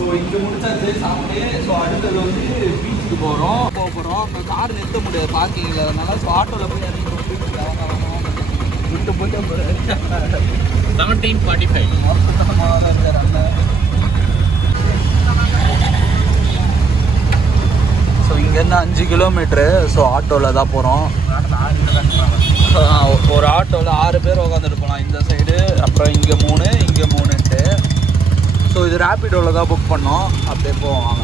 So இங்கே முடிச்சாச்சு சாப்பிட்டு. ஸோ அடுத்தது வந்து பீச்சுக்கு போகிறோம். அங்கே கார் நிறுத்த முடியாது பார்க்கிங்கில், அதனால ஸோ ஆட்டோவில் போய் இறங்கி பீச்சுக்கு விட்டு போயிட்டு போகிறேன். 17:45 சுத்தமாக தான் இருக்கார் அண்ணன். ஸோ இங்கேருந்து 5 கிலோமீட்ரு. ஸோ ஆட்டோவில் தான் போகிறோம். ஒரு ஆட்டோவில் 6 பேர் உட்காந்துட்டு போகலாம் இந்த சைடு, அப்புறம் இங்கே 3 இங்கே 3ன்ட்டு. ஸோ இது ரேப்பிடோவில் தான் புக் பண்ணோம். அப்படியே போவாங்க.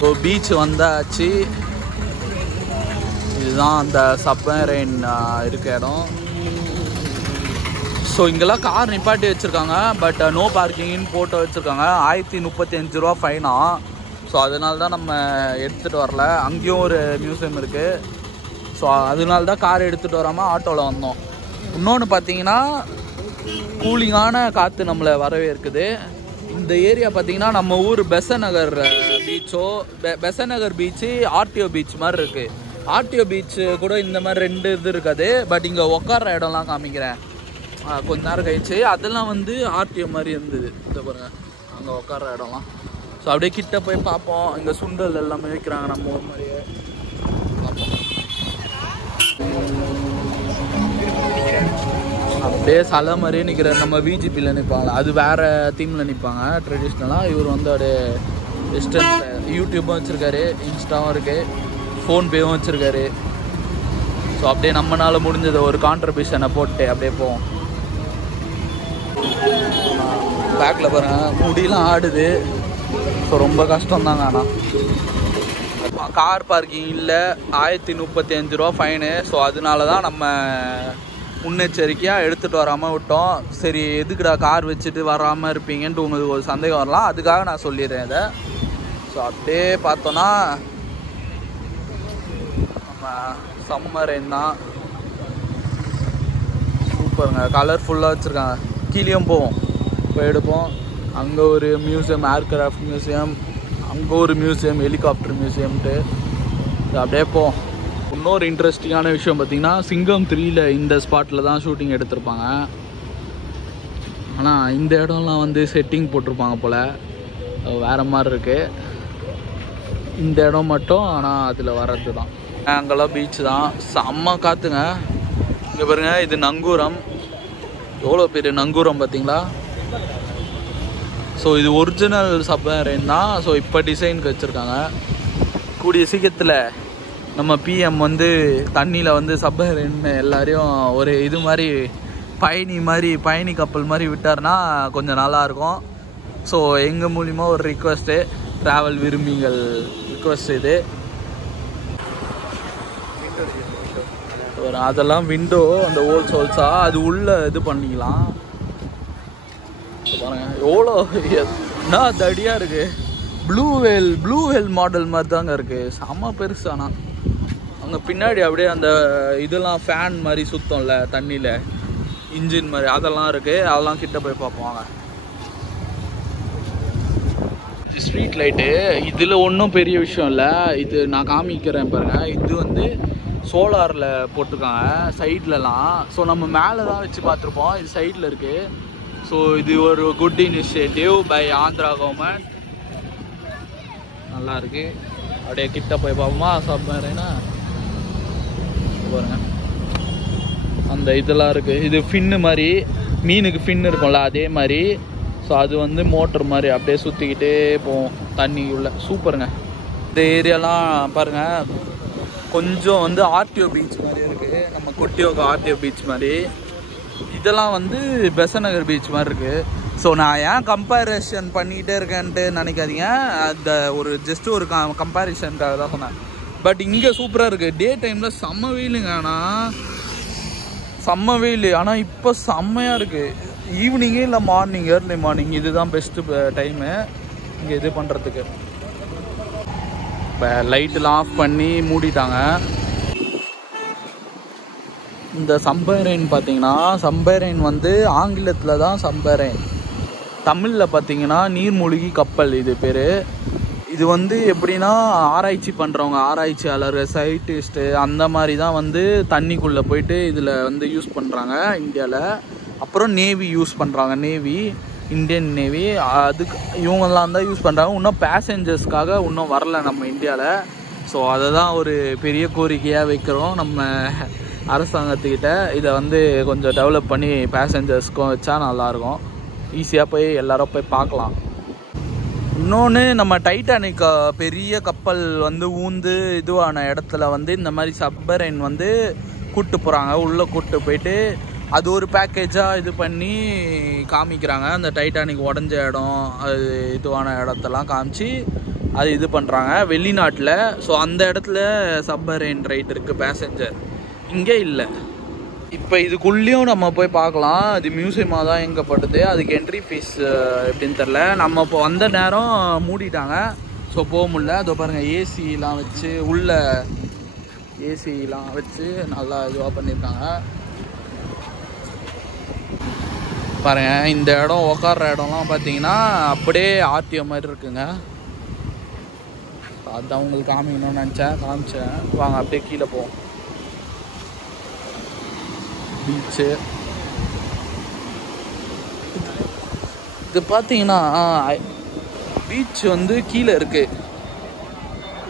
ஸோ பீச் வந்தாச்சு. இதுதான் அந்த சப்மரைன் இருக்க இடம். ஸோ இங்கெல்லாம் கார் நிப்பாட்டி வச்சுருக்காங்க, பட் நோ பார்க்கிங்னு போட்டு வச்சுருக்காங்க. 1035 ரூபா ஃபைனா. ஸோ அதனால தான் நம்ம எடுத்துகிட்டு வரல. அங்கேயும் ஒரு மியூசியம் இருக்குது. ஸோ அதனால தான் கார் எடுத்துகிட்டு வராமல் ஆட்டோவில் வந்தோம். இன்னொன்று பார்த்தீங்கன்னா கூலிங்கான காற்று நம்மளை வரவேற்குது. இந்த ஏரியா பார்த்தீங்கன்னா நம்ம ஊர் பெசநகர் பீச்சோ, பெசநகர் பீச்சு ஆர்டிஓ பீச் மாதிரி இருக்குது. ஆர்டிஓ பீச்சு கூட இந்த மாதிரி 2 இது இருக்காது. பட் இங்கே உட்கார்ற இடம்லாம் காமிக்கிறேன் கொஞ்ச நேரம் கழிச்சு. அதெல்லாம் வந்து ஆர்டிஓ மாதிரி இருந்தது. இந்த பாருங்க அங்கே உட்கார்ற இடம்லாம். ஸோ அப்படியே கிட்ட போய் பார்ப்போம். இங்கே சுண்டல் எல்லாமே வைக்கிறாங்க நம்ம ஊர் மாதிரியே. அப்படியே சலை மாதிரியே நிற்கிற நம்ம விஜிபியில் நிற்பாங்க. அது வேறு தீமில் நிற்பாங்க ட்ரெடிஷ்னலாக. இவர் வந்து அப்படியே வெஸ்டர்ன் யூடியூப்பும் வச்சுருக்காரு, இன்ஸ்டாவும் இருக்குது, ஃபோன்பேவும் வச்சுருக்காரு. ஸோ அப்படியே நம்மளால் முடிஞ்சதை ஒரு கான்ட்ரிபியூஷனை போட்டு அப்படியே போவோம். பேக்கில் பாருங்கள் முடியெலாம் ஆடுது. ஸோ ரொம்ப கஷ்டம்தாங்க. ஆனால் கார் பார்க்கிங் இல்லை, 1035 ரூபா ஃபைனு. ஸோ அதனால தான் நம்ம முன்னெச்சரிக்கையாக எடுத்துகிட்டு வராமல் விட்டோம். சரி எதுக்குடா கார் வச்சுட்டு வராமல் இருப்பீங்கன்ட்டு உங்களுக்கு ஒரு சந்தேகம் வரலாம், அதுக்காக நான் சொல்லிடுறேன் இதை. ஸோ அப்படியே பார்த்தோன்னா நம்ம சம்மரைன் தான். சூப்பருங்க, கலர்ஃபுல்லாக வச்சுருக்காங்க. கீழேயும் போவோம், போய் எடுப்போம். அங்கே ஒரு மியூசியம், ஏர்கிராஃப்ட் மியூசியம், அங்கே ஒரு மியூசியம், ஹெலிகாப்டர் மியூசியம்ட்டு. அப்படியே போவோம். இன்னொரு இன்ட்ரெஸ்டிங்கான விஷயம் பார்த்திங்கன்னா, சிங்கம் 3ல் இந்த ஸ்பாட்டில் தான் ஷூட்டிங் எடுத்திருப்பாங்க. ஆனால் இந்த இடம்லாம் வந்து செட்டிங் போட்டிருப்பாங்க போல், வேறு மாதிரி இருக்குது இந்த இடம் மட்டும். ஆனால் அதில் வர்றது தான் அங்கெல்லாம் பீச்சு தான். செம்ம காற்றுங்க. இங்கே பாருங்கள், இது நங்கூரம். எவ்வளோ பெரிய நங்கூரம் பார்த்தீங்களா? ஸோ இது ஒரிஜினல் சப்மரைன் தான். ஸோ இப்போ டிசைனுக்கு வச்சுருக்காங்க. கூடிய சீக்கிரத்தில் நம்ம பிஎம் வந்து தண்ணியில் வந்து சப்மரைன் எல்லாரையும் ஒரு இது மாதிரி பயணி கப்பல் மாதிரி விட்டார்னா கொஞ்சம் நல்லாயிருக்கும். ஸோ எங்கள் மூலிமா ஒரு ரிக்வெஸ்ட்டு, ட்ராவல் விரும்பிகள் ரிக்வெஸ்ட் இது. அதெல்லாம் விண்டோ, அந்த ஹோல்ஸாக அது உள்ளே இது பண்ணிக்கலாம். பாருங்க எவ்வளோ என்ன தடியாக இருக்குது. ப்ளூ வேல் மாடல் மாதிரி தாங்க இருக்குது. செம்ம பெருசு. ஆனால் அங்கே பின்னாடி அப்படியே அந்த இதெல்லாம் ஃபேன் மாதிரி சுத்தம்ல தண்ணியில், இன்ஜின் மாதிரி, அதெல்லாம் இருக்குது. அதெல்லாம் கிட்ட போய் பார்ப்போம். ஸ்ட்ரீட் லைட்டு இதில் ஒன்றும் பெரிய விஷயம் இல்லை. இது நான் காமிக்கிறேன் பாருங்கள். இது வந்து சோலாரில் போட்டிருக்காங்க சைட்லலாம். ஸோ நம்ம மேலே தான் வச்சு பார்த்துருப்போம், இது சைடில் இருக்குது. ஸோ இது ஒரு good initiative by Andhra government. நல்லா இருக்கு. அப்படியே கிட்ட போய் பார்ப்போமா சப்மரைனா? பாருங்க அந்த இதெல்லாம் இருக்குது. இது ஃபின்னு மாதிரி, மீனுக்கு ஃபின் இருக்கும்ல அதே மாதிரி. ஸோ அது வந்து மோட்டர் மாதிரி அப்படியே சுற்றிக்கிட்டே போவோம் தண்ணிக்குள்ளே. சூப்பருங்க. இந்த ஏரியாலாம் பாருங்கள், கொஞ்சம் வந்து ஆர்டிஓ பீச் மாதிரி இருக்குது. நம்ம கொட்டியோக்கா ஆர்டிஓ பீச் மாதிரி. இதெல்லாம் வந்து பெசநகர் பீச் மாதிரி இருக்குது. ஸோ நான் ஏன் கம்பேரிசன் பண்ணிக்கிட்டே இருக்கேன்ட்டு நினைக்காதீங்க. அந்த ஒரு ஜஸ்ட் ஒரு கம்பேரிசனுக்காக தான் சொன்னேன். பட் இங்கே சூப்பராக இருக்குது. டே டைமில் செம்ம வெயிலுங்க. ஆனால் செம்ம வெயில். ஆனால் இப்போ செம்மையாக இருக்குது. ஈவினிங்கே இல்லை மார்னிங், ஏர்லி மார்னிங் இதுதான் பெஸ்ட்டு டைமு இங்கே இது பண்ணுறதுக்கு. இப்போ லைட்டெலாம் ஆஃப் பண்ணி மூடிட்டாங்க. இந்த சம்பரைன் பார்த்தீங்கன்னா, சம்பரைன் வந்து ஆங்கிலத்தில் தான் சம்பரைன், தமிழில் பார்த்தீங்கன்னா நீர்மூழ்கி கப்பல் இது பேர். இது வந்து எப்படின்னா ஆராய்ச்சி பண்ணுறவங்க, ஆராய்ச்சியாளர்கள், சயின்டிஸ்ட்டு அந்த மாதிரி தான் வந்து தண்ணிக்குள்ளே போயிட்டு இதில் வந்து யூஸ் பண்ணுறாங்க இந்தியாவில். அப்புறம் நேவி யூஸ் பண்ணுறாங்க. Navy Indian navy. அதுக்கு இவங்கெல்லாம் தான் யூஸ் பண்ணுறாங்க. இன்னும் பேசஞ்சர்ஸ்க்காக இன்னும் வரல நம்ம இந்தியாவில். ஸோ அதை தான் ஒரு பெரிய கோரிக்கையாக வைக்கிறோம் நம்ம அரசாங்கத்துக்கிட்ட. இதை வந்து கொஞ்சம் டெவலப் பண்ணி பேசஞ்சர்ஸ்க்கும் வச்சா நல்லாயிருக்கும். ஈஸியாக போய் எல்லோரும் போய் பார்க்கலாம். இன்னொன்று, நம்ம டைட்டானிக் பெரிய கப்பல் வந்து ஊந்து இதுவான இடத்துல வந்து இந்த மாதிரி சப்மரைன் வந்து கூப்பிட்டு போகிறாங்க. உள்ளே கூப்பிட்டு போயிட்டு அது ஒரு பேக்கேஜாக இது பண்ணி காமிக்கிறாங்க. அந்த டைட்டானிக் உடஞ்ச இடம், அது இதுவான இடத்தெல்லாம் காமிச்சு அது இது பண்ணுறாங்க வெளிநாட்டில். ஸோ அந்த இடத்துல சப்மரைன் ரைட் இருக்குது பேசஞ்சர், இங்கே இல்லை. இப்போ இதுக்குள்ளேயும் நம்ம போய் பார்க்கலாம். அது மியூசியமாக தான் எங்கே படுது. அதுக்கு என்ட்ரி ஃபீஸ் எப்படின்னு தெரில. நம்ம இப்போ வந்த நேரம் மூடிட்டாங்க. ஸோ போக முடியல. அதோ பாருங்கள், ஏசிலாம் வச்சு உள்ள ஏசிலாம் வச்சு நல்லா இதுவாக பண்ணியிருக்காங்க பாருங்கள். இந்த இடம் உக்கார்ற இடம்லாம் பார்த்தீங்கன்னா அப்படியே ஆர்டிஓ மாதிரி இருக்குங்க. அதுதான் உங்களுக்கு காமிக்கணும்னு நினச்சேன், காமிச்சேன். வாங்க அப்படியே கீழே போவோம். பீச்சு இது பார்த்தீங்கன்னா பீச் வந்து கீழே இருக்குது.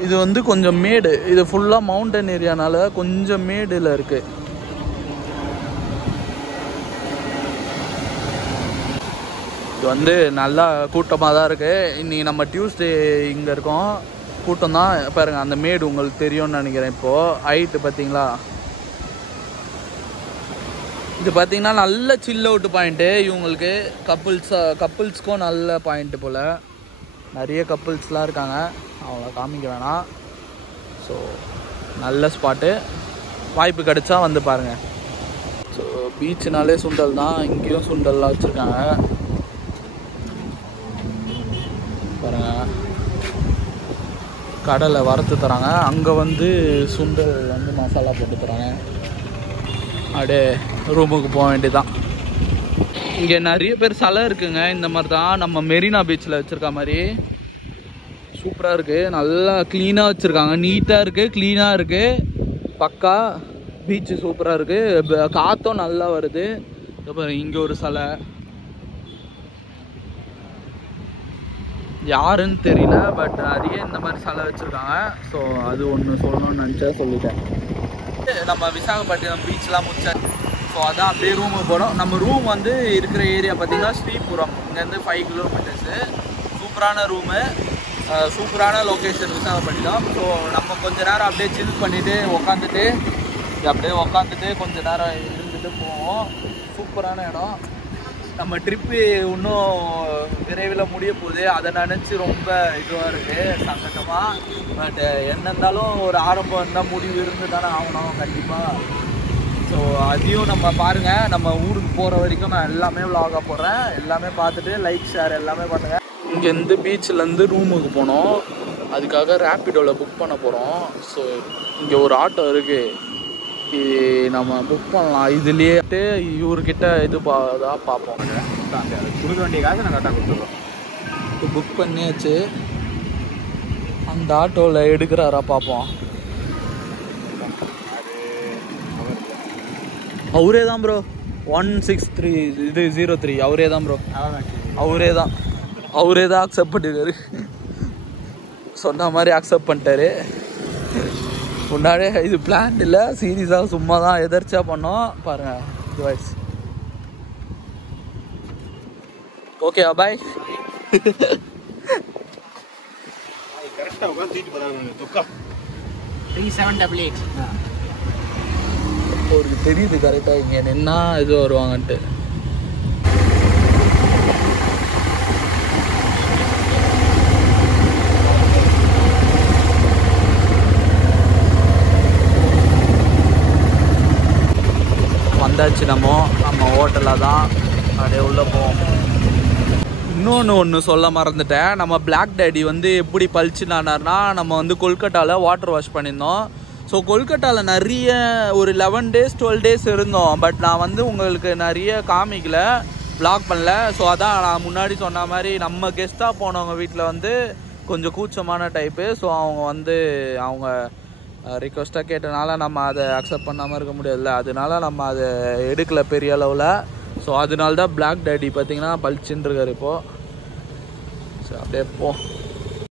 இது வந்து கொஞ்சம் மேடு. இது ஃபுல்லாக மவுண்டன் ஏரியானால கொஞ்சம் மேடில் இருக்குது. இது வந்து நல்லா கூட்டமாக தான் இருக்குது. இன்றைக்கி நம்ம டியூஸ்டே இங்கே இருக்கோம். கூட்டம் தான் பாருங்கள். அந்த மேடு உங்களுக்கு தெரியும்னு நினைக்கிறேன். இப்போது ஹைட்டு பார்த்தீங்களா? இது பார்த்தீங்கன்னா நல்ல சில் அவுட் பாயிண்ட்டு இவங்களுக்கு. கப்புள்ஸ்க்கும் நல்ல பாயிண்ட்டு போல். நிறைய கப்புள்ஸ்லாம் இருக்காங்க, அவங்கள காமிக்க வேணாம். ஸோ நல்ல ஸ்பாட்டு, வாய்ப்பு கிடைச்சா வந்து பாருங்கள். ஸோ பீச்சுனாலே சுண்டல் தான். இங்கேயும் சுண்டல்லாம் வச்சுருக்காங்க பாருங்கள். கடலை வறுத்து தராங்க. அங்கே வந்து சுண்டல் வந்து மசாலா போட்டு தராங்க. அப்படியே ரூமுக்கு போக வேண்டியதான். இங்கே நிறைய பேர் சிலை இருக்குங்க. இந்த மாதிரி தான் நம்ம மெரினா பீச்சில் வச்சுருக்க மாதிரி சூப்பராக இருக்குது. நல்லா க்ளீனாக வச்சுருக்காங்க. நீட்டாக இருக்குது, க்ளீனாக இருக்குது, பக்கா. பீச்சு சூப்பராக இருக்குது. காற்றும் நல்லா வருது. அப்புறம் இங்கே ஒரு சிலை யாருன்னு தெரியல, பட் நிறைய இந்த மாதிரி சிலை வச்சுருக்காங்க. ஸோ அது ஒன்று சொல்லணும்னு நினச்சா சொல்லிட்டேன். நம்ம விசாகப்பட்டினம் பீச்லாம் முடிச்சேன். ஸோ அதான் அப்படியே ரூமுக்கு போகிறோம். நம்ம ரூம் வந்து இருக்கிற ஏரியா பார்த்திங்கன்னா ஸ்ரீபுரம். இங்கேருந்து 5 கிலோமீட்டர்ஸு. சூப்பரான ரூமு, சூப்பரான லொக்கேஷன் விசாகப்பட்டினம். ஸோ நம்ம கொஞ்ச நேரம் அப்படியே சில் பண்ணிவிட்டு உக்காந்துட்டு கொஞ்ச நேரம் இருந்துட்டு போவோம். சூப்பரான இடம். நம்ம ட்ரிப்பு இன்னும் விரைவில் முடிய போகுது. அதை நினச்சி ரொம்ப இதுவாக இருக்குது, சங்கட்டமாக. பட் என்ன இருந்தாலும் ஒரு ஆரம்பம் இருந்தால் முடிவு இருந்து தானே ஆகணும் கண்டிப்பாக. ஸோ அதையும் நம்ம பாருங்கள். நம்ம ஊருக்கு போகிற வரைக்கும் நான் எல்லாமே vlog-ஆ போடுறேன். எல்லாமே பார்த்துட்டு லைக், ஷேர் எல்லாமே பண்ணுங்கள். இங்கேருந்து பீச்சிலேருந்து ரூமுக்கு போனோம். அதுக்காக ரேப்பிடோவில் புக் பண்ண போகிறோம். ஸோ இங்கே ஒரு ஆட்டோ இருக்குது, நம்ம புக் பண்ணலாம். இதுலேயே இவர்கிட்ட இது தான் பார்ப்போம். கொடுக்க வேண்டிய காசு நான் கரெக்டாக கொடுத்துருவோம். இப்போ புக் பண்ணியாச்சு. அந்த ஆட்டோவில் எடுக்கிறாரா பார்ப்போம். அவரே தான் ப்ரோ. 163 இது 03 அவரே தான் ப்ரோ. அவரே தான் அக்செப்ட் பண்ணிருக்காரு. சொன்ன மாதிரி அக்செப்ட் பண்ணிட்டாரு. முன்னாடியே இது பிளான் இல்லை, சீரியஸாக சும்மா தான் எதர்ச்சியாக பண்ணோம். பாருங்கள் இதுவாயிடுச்சு. Okay bye. கரெக்டாக உட்காந்து தூக்கிட்டு போகிறாங்க. தொக்கா 3788 அவருக்கு தெரியுது கரெக்டாக இங்கே நின்னா இது வருவாங்கன்ட்டு. வந்தாச்சு. நம்ம ஹோட்டலில் தான் அப்படியே உள்ளே போவோம். இன்னொன்று சொல்ல மறந்துட்டேன். நம்ம பிளாக் டேடி வந்து எப்படி பழிச்சுனார்னா, நம்ம வந்து கொல்கட்டாவில் வாட்டர் வாஷ் பண்ணியிருந்தோம். ஸோ கொல்கட்டாவில் நிறைய ஒரு 11 days 12 days இருந்தோம். பட் நான் வந்து உங்களுக்கு நிறைய காமிக்கல, vlog பண்ணல. ஸோ அதான் நான் முன்னாடி சொன்ன மாதிரி நம்ம கெஸ்ட்டாக போனவங்க வீட்டில் வந்து கொஞ்சம் கூச்சமான டைப்பு. ஸோ அவங்க ரிக்வெஸ்ட்டாக கேட்டனால நம்ம அதை அக்செப்ட் பண்ணாமல் இருக்க முடியாதுல்ல. அதனால நம்ம அதை எடுக்கலை பெரிய அளவில். ஸோ அதனால தான் பிளாக் டேடி பார்த்தீங்கன்னா பளிச்சுன்னு இருக்காரு இப்போது. ஸோ அப்படியே போ